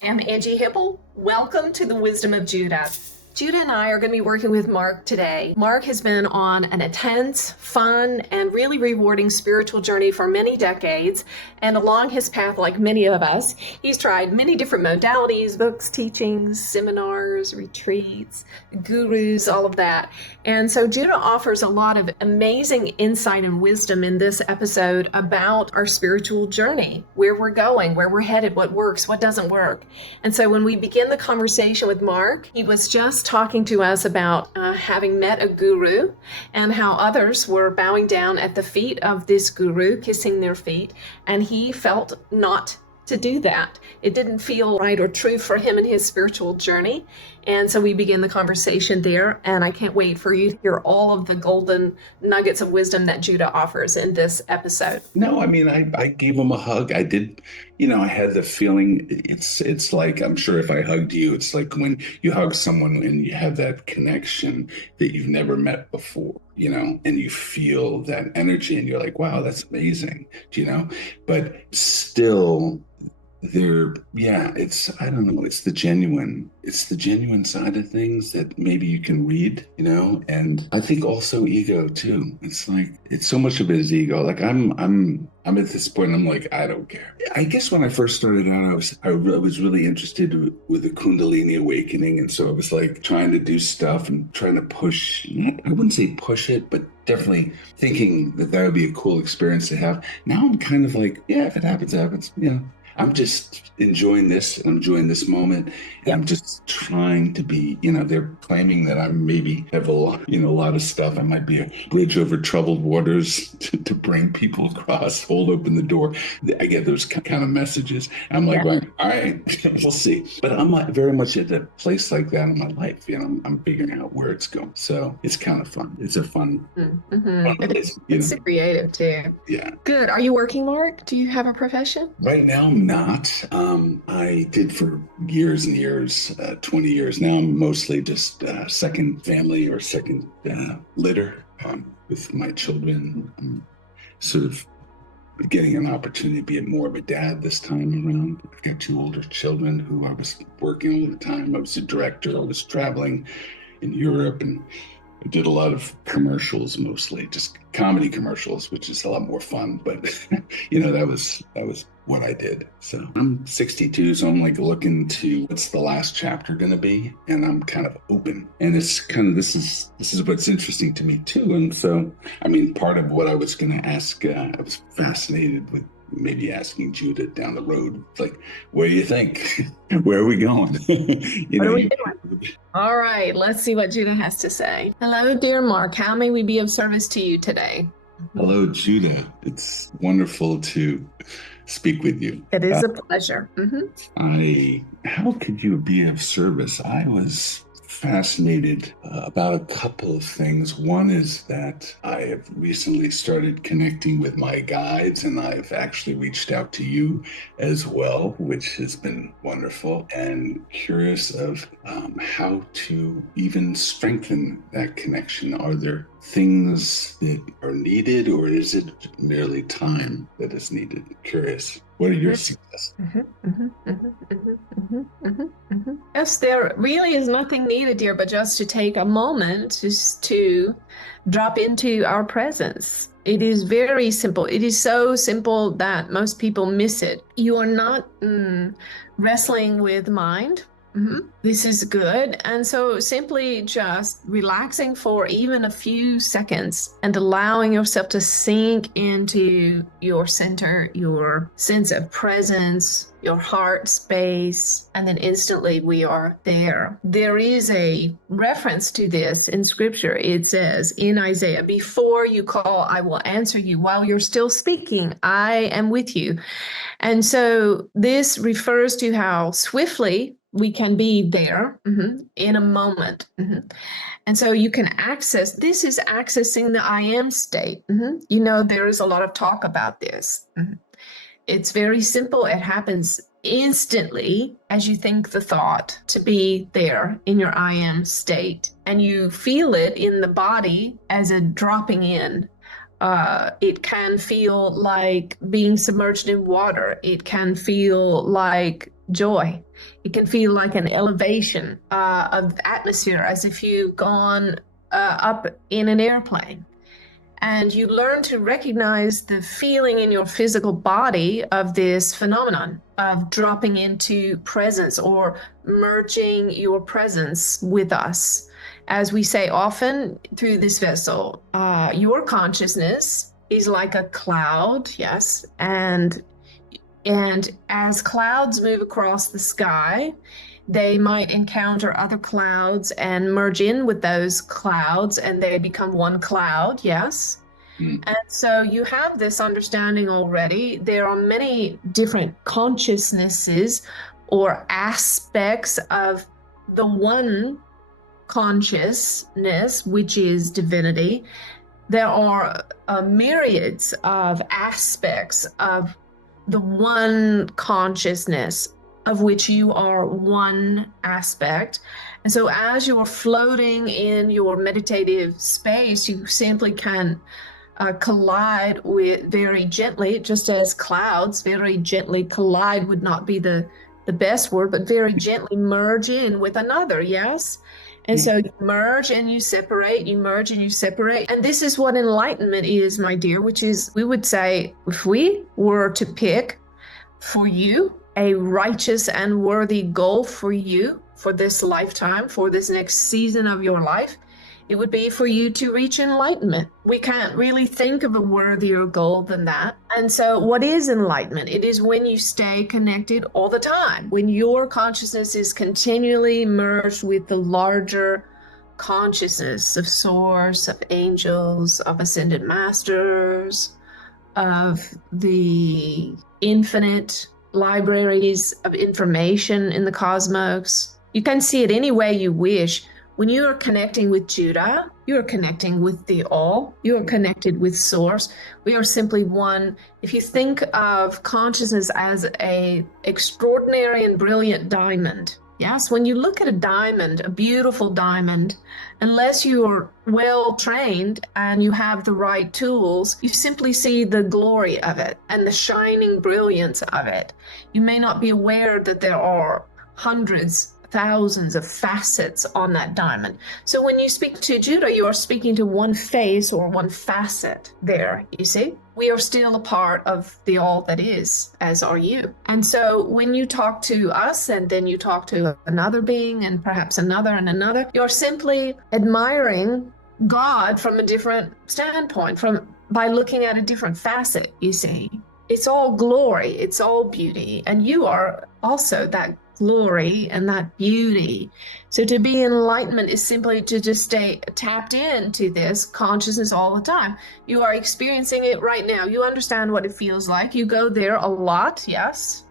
I'm Angie Hipple. Welcome to the Wisdom of Judah. Judah and I are going to be working with Mark today. Mark has been on an intense, fun, and really rewarding spiritual journey for many decades. And along his path, like many of us, he's tried many different modalities, books, teachings, seminars, retreats, gurus, all of that. And so Judah offers a lot of amazing insight and wisdom in this episode about our spiritual journey, where we're going, where we're headed, what works, what doesn't work. And so when we begin the conversation with Mark, he was just talking to us about having met a guru and how others were bowing down at the feet of this guru, kissing their feet, and he felt not to do that. It didn't feel right or true for him in his spiritual journey. And so we begin the conversation there, and I can't wait for you to hear all of the golden nuggets of wisdom that Judah offers in this episode. No, I mean, I gave him a hug. I did, I had the feeling it's like, I'm sure if I hugged you, it's like when you hug someone and you have that connection that you've never met before, and you feel that energy and you're like, wow, that's amazing, but still I don't know, it's the genuine side of things that maybe you can read, and I think also ego too. It's like, it's so much of it is ego. Like I'm at this point, I'm like, I don't care. I guess when I first started out, I was really interested with the Kundalini awakening, and so I was like trying to do stuff and trying to push, I wouldn't say push it, but definitely thinking that would be a cool experience to have. Now I'm kind of like, yeah, if it happens, it happens, I'm just enjoying this and I'm enjoying this moment. And I'm just trying to be, they're claiming that I maybe have a lot of stuff. I might be a bridge over troubled waters to bring people across, hold open the door. I get those kind of messages. I'm like, going, all right, we'll see. But I'm not very much at a place like that in my life. I'm figuring out where it's going. So it's kind of fun. It's a fun, fun place, It's creative too. Yeah. Good. Are you working, Mark? Do you have a profession? Right now, I'm not. I did for years and years, 20 years. Now I'm mostly just second family or second litter with my children. I'm sort of getting an opportunity to be more of a dad this time around. I've got two older children who I was working all the time. I was a director. I was traveling in Europe, and I did a lot of commercials, mostly just comedy commercials, which is a lot more fun. But that was what I did. So I'm 62, so I'm like looking to what's the last chapter going to be, and I'm kind of open. And it's kind of this is what's interesting to me too. And so, I mean, part of what I was going to ask, I was fascinated with maybe asking Judah down the road, like, what do you think? Where are we going? What are we doing? All right, let's see what Judah has to say. Hello, dear Mark. How may we be of service to you today? Hello, Judah. It's wonderful to speak with you. It is a pleasure. How could you be of service? I was fascinated about a couple of things. One is that I have recently started connecting with my guides, and I've actually reached out to you as well, which has been wonderful, and curious of how to even strengthen that connection. Are there things that are needed, or is it merely time that is needed? Curious. What are your suggestions? Yes, there really is nothing needed, dear, but just to take a moment just to drop into our presence. It is very simple. It is so simple that most people miss it. You are not wrestling with mind. This is good. And so simply just relaxing for even a few seconds and allowing yourself to sink into your center, your sense of presence, your heart space, and then instantly we are there. There is a reference to this in scripture. It says in Isaiah, before you call, I will answer you. While you're still speaking, I am with you. And so this refers to how swiftly we can be there in a moment. And so you can access, this is accessing the I am state. There is a lot of talk about this. It's very simple. It happens instantly as you think the thought to be there in your I am state. And you feel it in the body as a dropping in. It can feel like being submerged in water. It can feel like joy. It can feel like an elevation of the atmosphere, as if you've gone up in an airplane. And you learn to recognize the feeling in your physical body of this phenomenon of dropping into presence or merging your presence with us. As we say often through this vessel, your consciousness is like a cloud, yes, and as clouds move across the sky, they might encounter other clouds and merge in with those clouds, and they become one cloud, yes. Mm. And so you have this understanding already. There are many different consciousnesses or aspects of the one consciousness, which is divinity. There are myriads of aspects of the one consciousness, of which you are one aspect. And so as you're floating in your meditative space, you simply can collide with very gently, just as clouds very gently collide would not be the best word, but very gently merge in with another, yes? And so you merge and you separate, you merge and you separate. And this is what enlightenment is, my dear, which is, we would say, if we were to pick for you a righteous and worthy goal for you for this lifetime, for this next season of your life, it would be for you to reach enlightenment. We can't really think of a worthier goal than that. And so what is enlightenment? It is when you stay connected all the time, when your consciousness is continually merged with the larger consciousness of source, of angels, of ascended masters, of the infinite libraries of information in the cosmos. You can see it any way you wish. When you are connecting with Judah, you are connecting with the all. You are connected with source. We are simply one. If you think of consciousness as an extraordinary and brilliant diamond, yes, when you look at a diamond, a beautiful diamond, unless you're well trained and you have the right tools, you simply see the glory of it and the shining brilliance of it. You may not be aware that there are hundreds, thousands of facets on that diamond. So when you speak to Judah, you are speaking to one face or one facet there, you see? We are still a part of the all that is, as are you. And so when you talk to us and then you talk to another being and perhaps another and another, you're simply admiring God from a different standpoint, by looking at a different facet, you see. It's all glory, it's all beauty, and you are also that glory and that beauty. So to be enlightenment is simply to just stay tapped into this consciousness all the time. You are experiencing it right now. You understand what it feels like. You go there a lot, yes.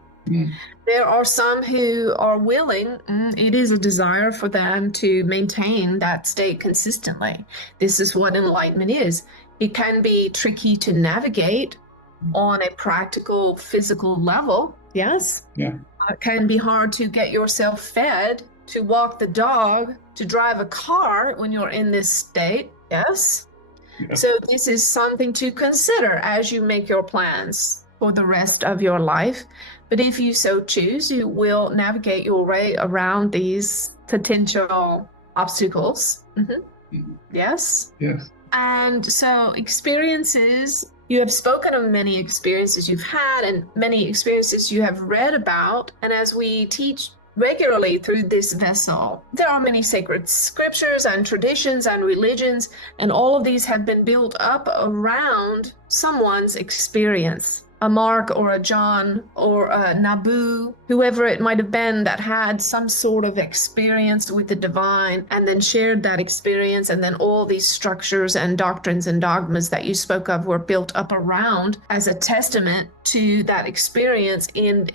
There are some who are willing, it is a desire for them to maintain that state consistently. This is what enlightenment is. It can be tricky to navigate on a practical, physical level, yes? Yeah. It can be hard to get yourself fed, to walk the dog, to drive a car when you're in this state, yes? Yeah. So this is something to consider as you make your plans for the rest of your life. But if you so choose, you will navigate your way around these potential obstacles. Yes? Yes. And so experiences, you have spoken of many experiences you've had and many experiences you have read about. And as we teach regularly through this vessel, there are many sacred scriptures and traditions and religions, and all of these have been built up around someone's experience. A Mark or a John or a Nabu, whoever it might have been that had some sort of experience with the divine and then shared that experience, and then all these structures and doctrines and dogmas that you spoke of were built up around as a testament to that experience in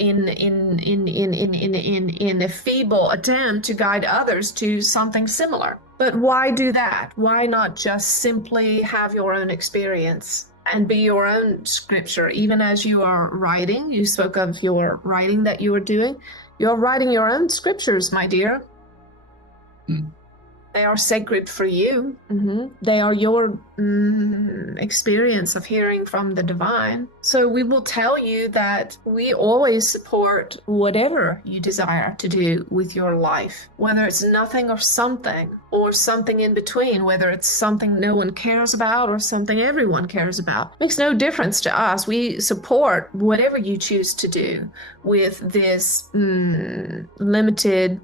a feeble attempt to guide others to something similar. But why do that? Why not just simply have your own experience and be your own scripture? Even as you are writing, you spoke of your writing that you were doing. You're writing your own scriptures, my dear. They are sacred for you. They are your experience of hearing from the divine. So we will tell you that we always support whatever you desire to do with your life, whether it's nothing or something in between, whether it's something no one cares about or something everyone cares about. Makes no difference to us. We support whatever you choose to do with this limited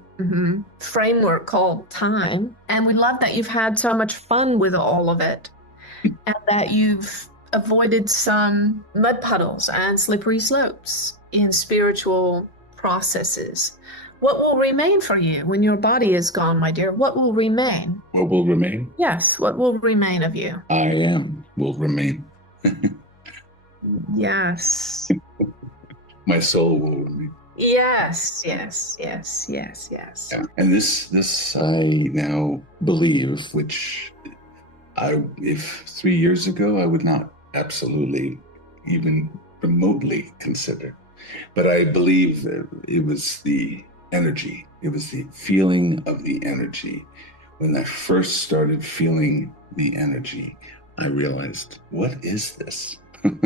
framework called time. And we love that you've had so much fun with all of it and that you've avoided some mud puddles and slippery slopes in spiritual processes. What will remain for you when your body is gone, my dear? What will remain? What will remain? Yes, what will remain of you? I am will remain. Yes. My soul will remain. Yes, yes, yes, yes, yes. Yeah. And this I now believe, which if 3 years ago I would not absolutely even remotely consider. But I believe that it was the energy. It was the feeling of the energy. When I first started feeling the energy, I realized, what is this? And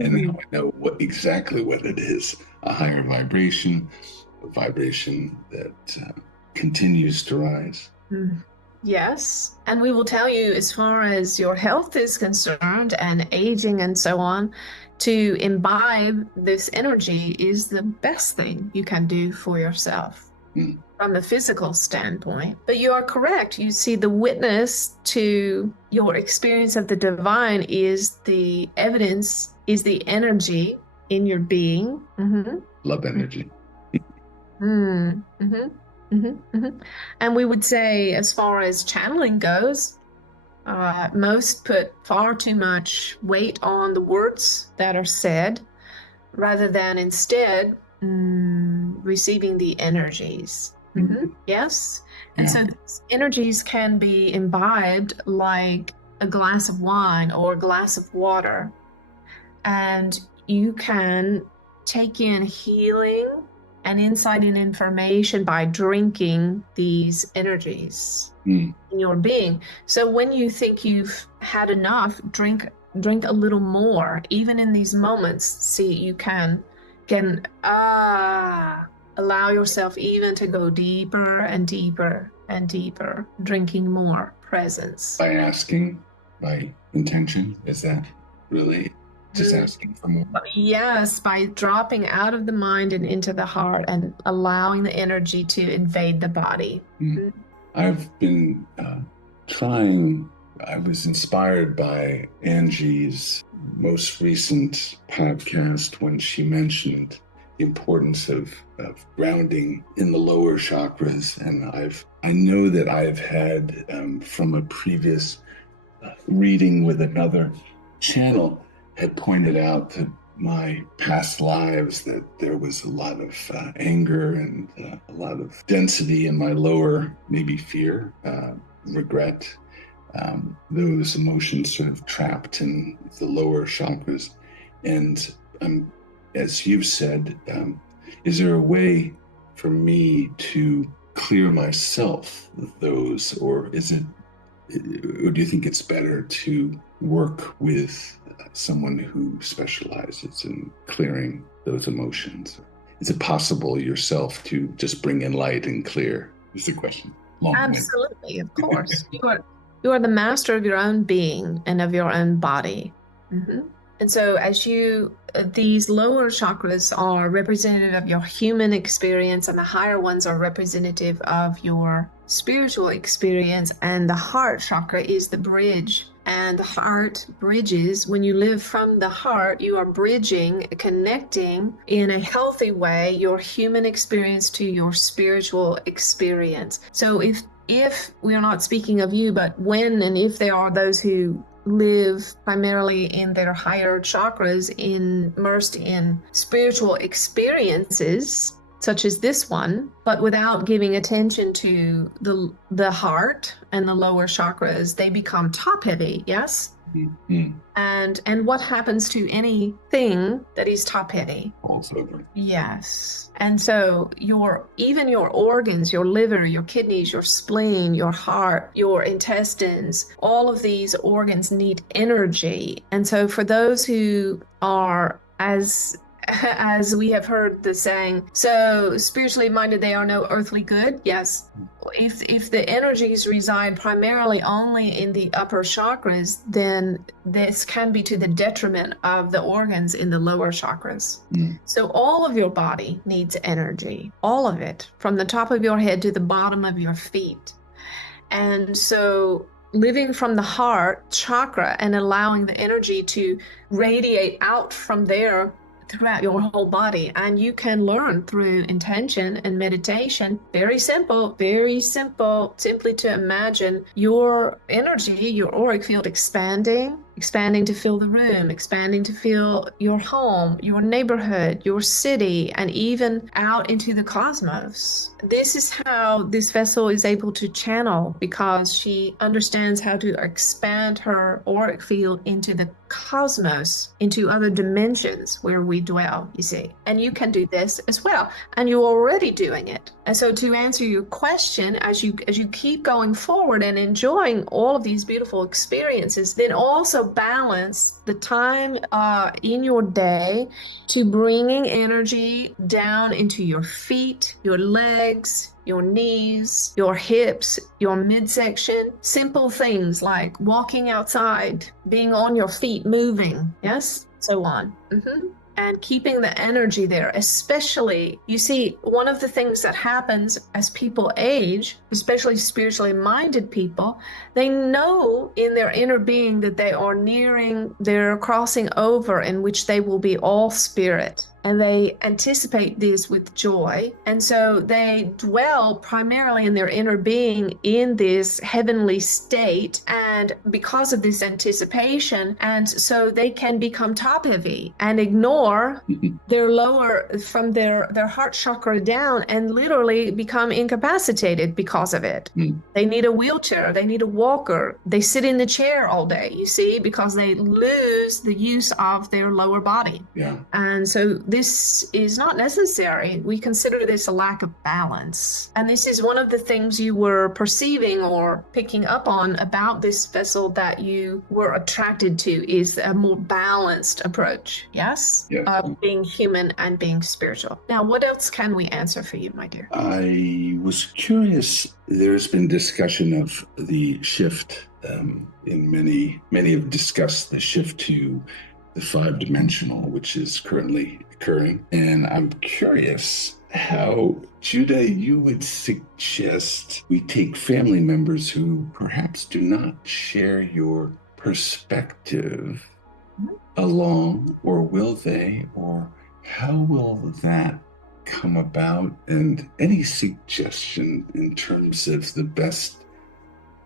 now I know exactly what it is. A higher vibration, a vibration that continues to rise. Yes. And we will tell you, as far as your health is concerned and aging and so on, to imbibe this energy is the best thing you can do for yourself from a physical standpoint. But you are correct. You see, the witness to your experience of the divine is the evidence, is the energy in your being. Love energy. And we would say, as far as channeling goes, most put far too much weight on the words that are said rather than instead receiving the energies. Yes. And so these energies can be imbibed like a glass of wine or a glass of water. And you can take in healing and insight and information by drinking these energies in your being. So when you think you've had enough, drink a little more. Even in these moments, see, you can allow yourself even to go deeper and deeper and deeper, drinking more presence. By asking, by intention, is that really just asking for more? Yes, by dropping out of the mind and into the heart and allowing the energy to invade the body. I've been trying. I was inspired by Angie's most recent podcast when she mentioned the importance of grounding in the lower chakras. And I know that I've had from a previous reading with another channel had pointed out that my past lives, that there was a lot of anger and a lot of density in my lower, maybe fear, regret, those emotions sort of trapped in the lower chakras. And as you've said, is there a way for me to clear myself of those, or do you think it's better to work with someone who specializes in clearing those emotions? Is it possible yourself to just bring in light and clear? Is the question. Absolutely, of course. You are the master of your own being and of your own body. And so these lower chakras are representative of your human experience, and the higher ones are representative of your spiritual experience, and the heart chakra is the bridge. And the heart bridges. When you live from the heart, you are bridging, connecting in a healthy way your human experience to your spiritual experience. So if we are not speaking of you, but when and if there are those who live primarily in their higher chakras, immersed in spiritual experiences, such as this one, but without giving attention to the heart and the lower chakras, they become top heavy, yes? Mm-hmm. And what happens to anything that is top heavy? Falls over. Yes. And so even your organs, your liver, your kidneys, your spleen, your heart, your intestines, all of these organs need energy. And so for those who are as we have heard the saying, so spiritually minded, they are no earthly good. Yes. If the energies reside primarily only in the upper chakras, then this can be to the detriment of the organs in the lower chakras. So all of your body needs energy, all of it, from the top of your head to the bottom of your feet. And so living from the heart chakra and allowing the energy to radiate out from there throughout your whole body, and you can learn through intention and meditation. Very simple, simply to imagine your energy, your auric field expanding to fill the room, expanding to fill your home, your neighborhood, your city, and even out into the cosmos. This is how this vessel is able to channel, because she understands how to expand her auric field into the cosmos, into other dimensions where we dwell, you see. And you can do this as well, and you're already doing it. And so to answer your question, as you keep going forward and enjoying all of these beautiful experiences, then also balance the time in your day to bringing energy down into your feet, your legs, your knees, your hips, your midsection. Simple things like walking outside, being on your feet, moving, yes, so on. And keeping the energy there, especially, you see, one of the things that happens as people age, especially spiritually minded people, they know in their inner being that they're crossing over in which they will be all spirit. And they anticipate this with joy. And so they dwell primarily in their inner being in this heavenly state. And because of this anticipation, and so they can become top heavy and ignore their lower, from their heart chakra down, and literally become incapacitated because of it. They need a wheelchair, they need a walker, they sit in the chair all day, you see, because they lose the use of their lower body. Yeah. And so this is not necessary. We consider this a lack of balance. And this is one of the things you were perceiving or picking up on about this vessel that you were attracted to, is a more balanced approach, yes? Yeah. Of being human and being spiritual. Now, what else can we answer for you, my dear? I was curious. There's been discussion of the shift. In many have discussed the shift to the 5-dimensional, which is currently occurring. And I'm curious how, Judah, you would suggest we take family members who perhaps do not share your perspective along, or will they, or how will that come about? And any suggestion in terms of the best,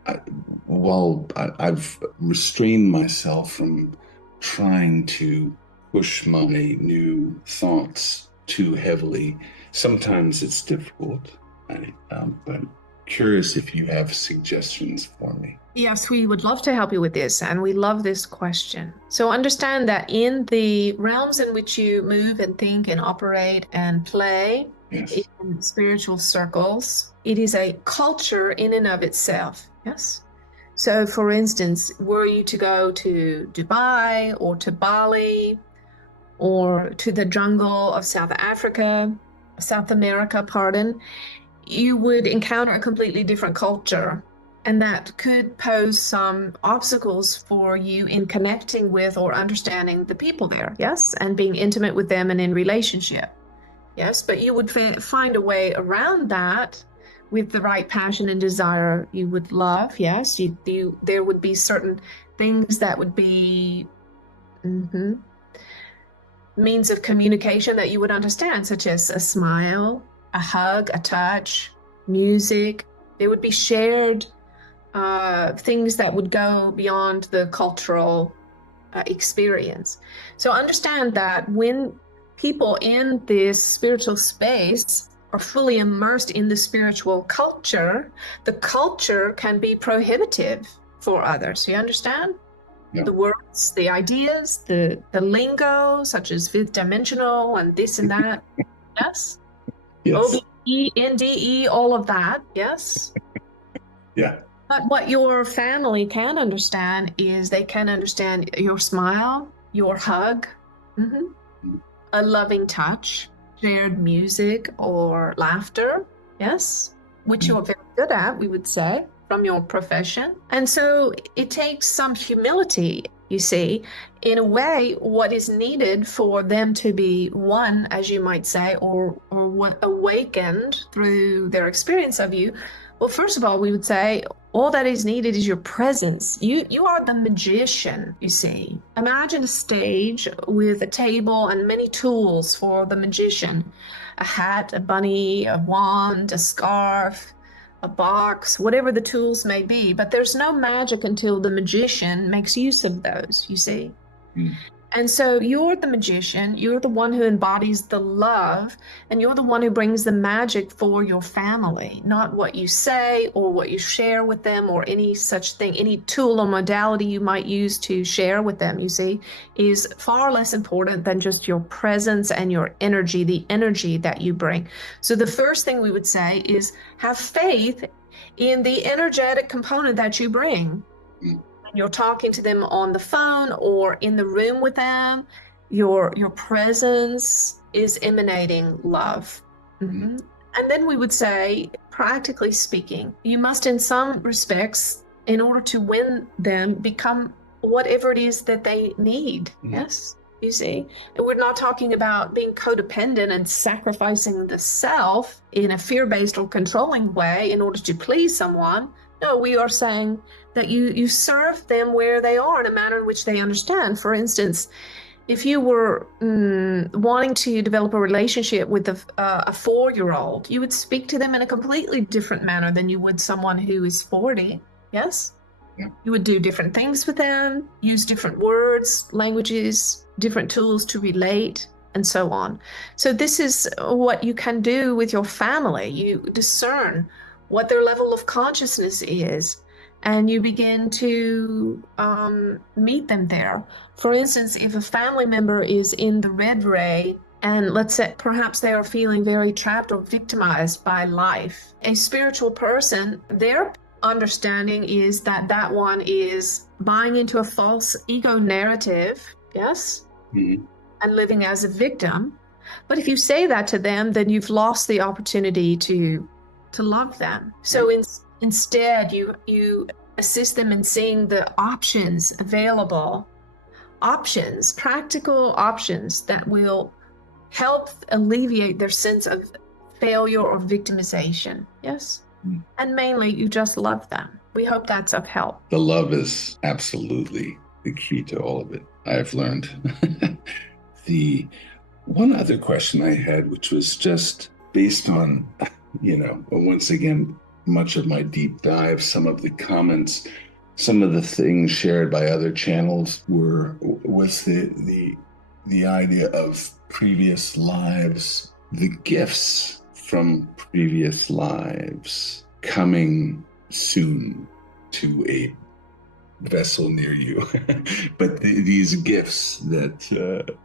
I've restrained myself from trying to push my new thoughts too heavily. Sometimes it's difficult, but curious if you have suggestions for me. Yes, we would love to help you with this, and we love this question. So understand that in the realms in which you move and think and operate and play, Yes. in spiritual circles, it is a culture in and of itself, yes? So for instance, were you to go to Dubai or to Bali or to the jungle of South America, you would encounter a completely different culture. And that could pose some obstacles for you in connecting with or understanding the people there, yes? And being intimate with them and in relationship, yes? But you would find a way around that with the right passion and desire. You would love, yes? There would be certain things that would be means of communication that you would understand, such as a smile, a hug, a touch, music. There would be shared things that would go beyond the cultural experience. So understand that when people in this spiritual space are fully immersed in the spiritual culture, the culture can be prohibitive for others. You understand? Yeah. The words, the ideas, the lingo, such as fifth dimensional and this and that. Yes? Yes. OBE, NDE, all of that. Yes? Yeah. But what your family can understand is they can understand your smile, your hug, a loving touch, shared music or laughter. Yes? Which you're very good at, we would say, from your profession. And so it takes some humility, you see, in a way, what is needed for them to be one, as you might say, or awakened through their experience of you. Well, first of all, we would say all that is needed is your presence. You are the magician, you see. Imagine a stage with a table and many tools for the magician. A hat, a bunny, a wand, a scarf, a box, whatever the tools may be. But there's no magic until the magician makes use of those, you see. Mm. And so you're the magician, you're the one who embodies the love, and you're the one who brings the magic for your family, not what you say or what you share with them or any such thing, any tool or modality you might use to share with them, you see, is far less important than just your presence and your energy, the energy that you bring. So the first thing we would say is have faith in the energetic component that you bring. Mm. You're talking to them on the phone or in the room with them, your presence is emanating love. And then we would say, practically speaking, you must in some respects, in order to win them, become whatever it is that they need. Yes, you see, we're not talking about being codependent and sacrificing the self in a fear-based or controlling way in order to please someone. No, we are saying that you serve them where they are in a manner in which they understand. For instance, if you were wanting to develop a relationship with a 4-year-old, you would speak to them in a completely different manner than you would someone who is 40. Yes? Yeah. You would do different things with them, use different words, languages, different tools to relate, and so on. So this is what you can do with your family. You discern what their level of consciousness is, and you begin to meet them there. For instance, if a family member is in the red ray, and let's say perhaps they are feeling very trapped or victimized by life, a spiritual person, their understanding is that that one is buying into a false ego narrative, yes, and living as a victim. But if you say that to them, then you've lost the opportunity to love them. So instead, you assist them in seeing the options available, options, practical options that will help alleviate their sense of failure or victimization. Yes? And mainly, you just love them. We hope that's of help. The love is absolutely the key to all of it, I've learned. The one other question I had, which was just based on, once again, much of my deep dive, some of the comments, some of the things shared by other channels was the idea of previous lives, the gifts from previous lives coming soon to a vessel near you. But these gifts that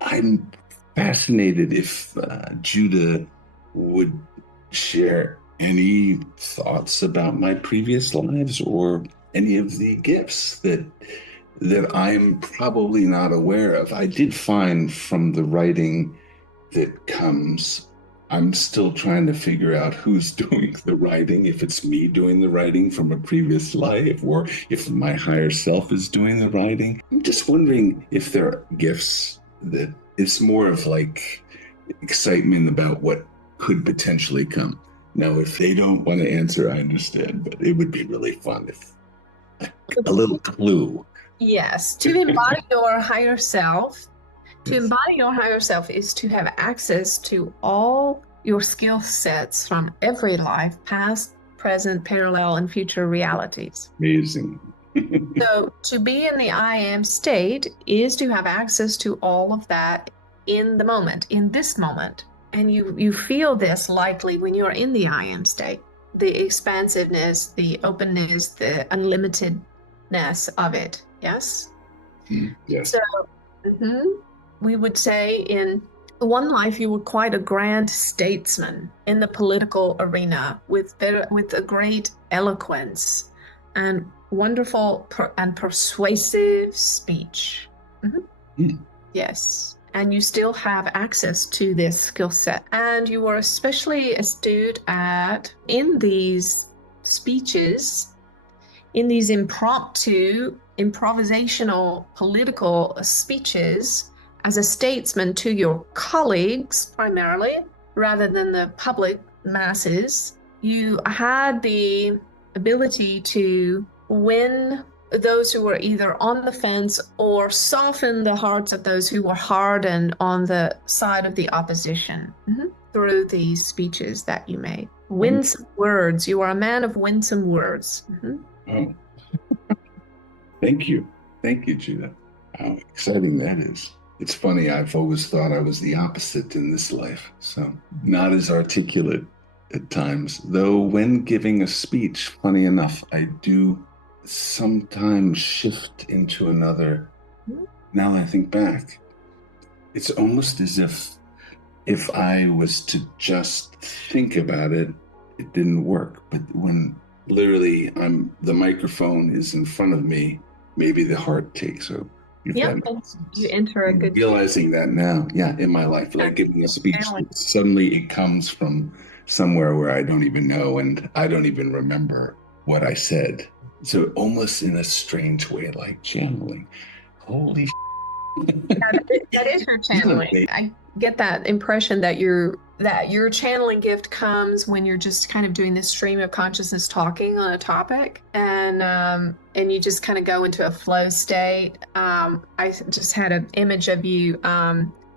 I'm fascinated if Judah would share any thoughts about my previous lives or any of the gifts that I'm probably not aware of. I did find from the writing that comes, I'm still trying to figure out who's doing the writing, if it's me doing the writing from a previous life or if my higher self is doing the writing. I'm just wondering if there are gifts that it's more of like excitement about what could potentially come. Now, if they don't want to answer, I understand, but it would be really fun if a little clue. Yes, to embody your higher self. To embody your higher self is to have access to all your skill sets from every life, past, present, parallel, and future realities. Amazing. So to be in the I am state is to have access to all of that in the moment, in this moment. and you feel this likely when you're in the I am state, the expansiveness, the openness, the unlimitedness of it. Yes. Yes. So we would say in one life you were quite a grand statesman in the political arena with a great eloquence and wonderful and persuasive speech. Yes. And you still have access to this skill set. And you were especially astute at, in these speeches, in these impromptu, improvisational political speeches, as a statesman to your colleagues primarily, rather than the public masses, you had the ability to win those who were either on the fence or soften the hearts of those who were hardened on the side of the opposition through these speeches that you made. Winsome words. You are a man of winsome words. Oh. Thank you. Thank you, Judah. How exciting that is. It's funny, I've always thought I was the opposite in this life. So not as articulate at times, though when giving a speech, funny enough, I do sometimes shift into another. Now I think back, it's almost as if I was to just think about it, it didn't work. But when literally the microphone is in front of me, maybe the heart takes over. Yeah, you enter a good. Realizing that now, in my life, like giving a speech, suddenly it comes from somewhere where I don't even know, and I don't even remember what I said. So almost in a strange way, like channeling. Holy that is your channeling. I get that impression that your channeling gift comes when you're just kind of doing this stream of consciousness talking on a topic, and you just kind of go into a flow state. I just had an image of you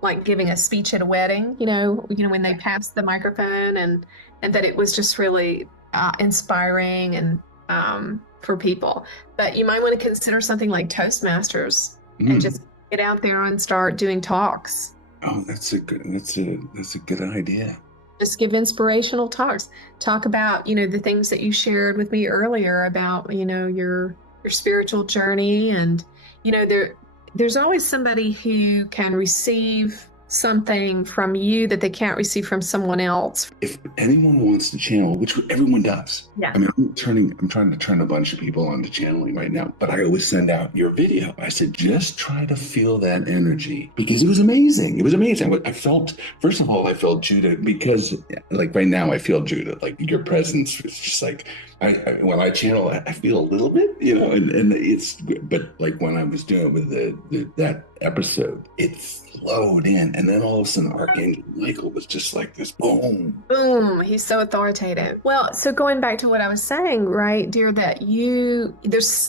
like giving a speech at a wedding, you know when they pass the microphone, and that it was just really inspiring and for people. But you might want to consider something like Toastmasters and just get out there and start doing talks. Oh, that's a good idea. Just give inspirational talks. Talk about, the things that you shared with me earlier about, your spiritual journey. And, there's always somebody who can receive something from you that they can't receive from someone else. If anyone wants to channel, which everyone does. Yeah. I mean, I'm trying to turn a bunch of people onto channeling right now, but I always send out your video. I said, just try to feel that energy, because it was amazing. It was amazing. I felt Judah, because like right now I feel Judah, like your presence is just like, when I channel, I feel a little bit, and it's, but like when I was doing it with that episode, it flowed in, and then all of a sudden Archangel Michael was just like this boom. He's so authoritative. Well, so going back to what I was saying, right, dear, that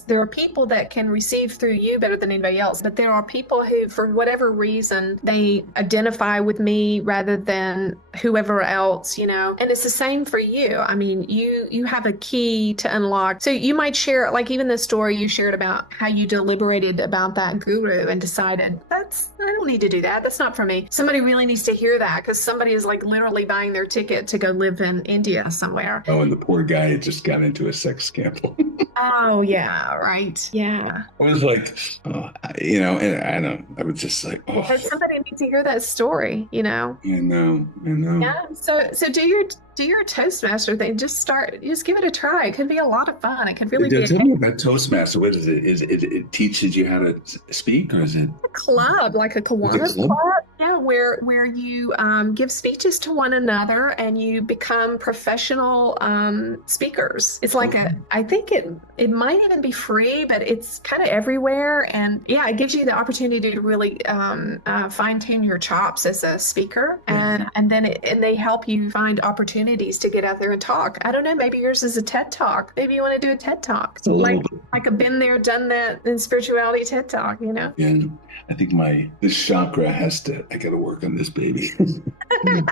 there are people that can receive through you better than anybody else, but there are people who, for whatever reason, they identify with me rather than whoever else, and it's the same for you. I mean, you have a key to unlock. So you might share, like even the story you shared about how you deliberated about that guru and decided, I don't need to do that. That's not for me. Somebody really needs to hear that, because somebody is like literally buying their ticket to go live in India somewhere. Oh, and the poor guy had just got into a sex scandal. Oh, yeah, right. Yeah. I was like, and I was just like, oh. But somebody needs to hear that story, I know. Yeah. So do your Toastmaster thing. Just give it a try. It could be a lot of fun. It could really be. Tell me about Toastmaster. What is it? It teaches you how to speak, or is it a club, like a Kiwanis club? Yeah, where you give speeches to one another and you become professional speakers. It's like I think it might even be free, but it's kind of everywhere. And yeah, it gives you the opportunity to really fine tune your chops as a speaker, and then they help you find opportunities to get out there and talk. I don't know, maybe yours is a TED Talk. Maybe you want to do a TED Talk. Like a been there, done that in spirituality TED Talk, Yeah. I think this chakra I got to work on this baby.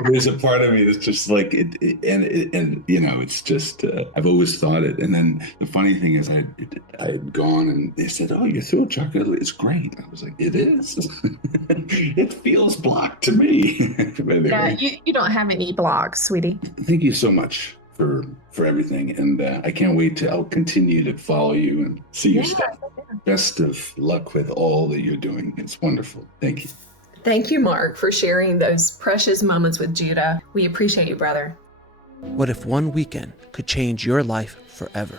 There's a part of me that's just like and it's just I've always thought it. And then the funny thing is, I had gone and they said, "Oh, your throat chakra is great." I was like, "It is." It feels blocked to me. But Yeah, anyway, you don't have any blocks, sweetie. thank you so much for everything, and I can't wait to. I'll continue to follow you and see your Yeah. stuff. Best of luck with all that you're doing. It's wonderful. Thank you. Thank you, Mark, for sharing those precious moments with Judah. We appreciate you, brother. What if one weekend could change your life forever?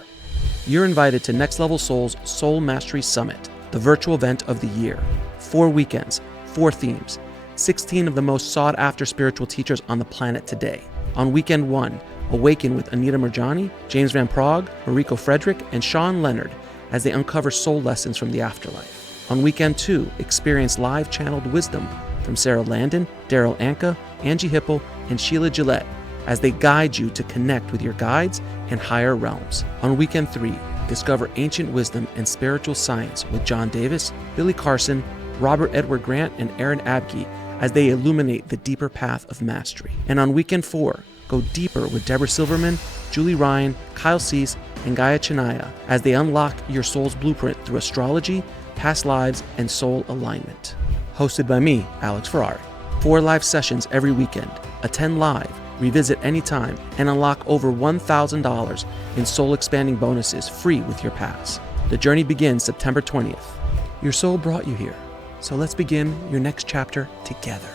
You're invited to Next Level Soul's Soul Mastery Summit, the virtual event of the year. 4 weekends, 4 themes, 16 of the most sought-after spiritual teachers on the planet today. On weekend 1, awaken with Anita Murjani, James Van Praagh, Mariko Frederick, and Sean Leonard as they uncover soul lessons from the afterlife. On weekend 2, experience live channeled wisdom from Sarah Landon, Daryl Anka, Angie Hipple, and Sheila Gillette as they guide you to connect with your guides and higher realms. On weekend 3, discover ancient wisdom and spiritual science with John Davis, Billy Carson, Robert Edward Grant, and Aaron Abke as they illuminate the deeper path of mastery. And on weekend 4, go deeper with Deborah Silverman, Julie Ryan, Kyle Cease, and Gaia Chanaya as they unlock your soul's blueprint through astrology, past lives, and soul alignment. Hosted by me, Alex Ferrari. 4 live sessions every weekend. Attend live, revisit anytime, and unlock over $1,000 in soul-expanding bonuses free with your pass. The journey begins September 20th. Your soul brought you here, so let's begin your next chapter together.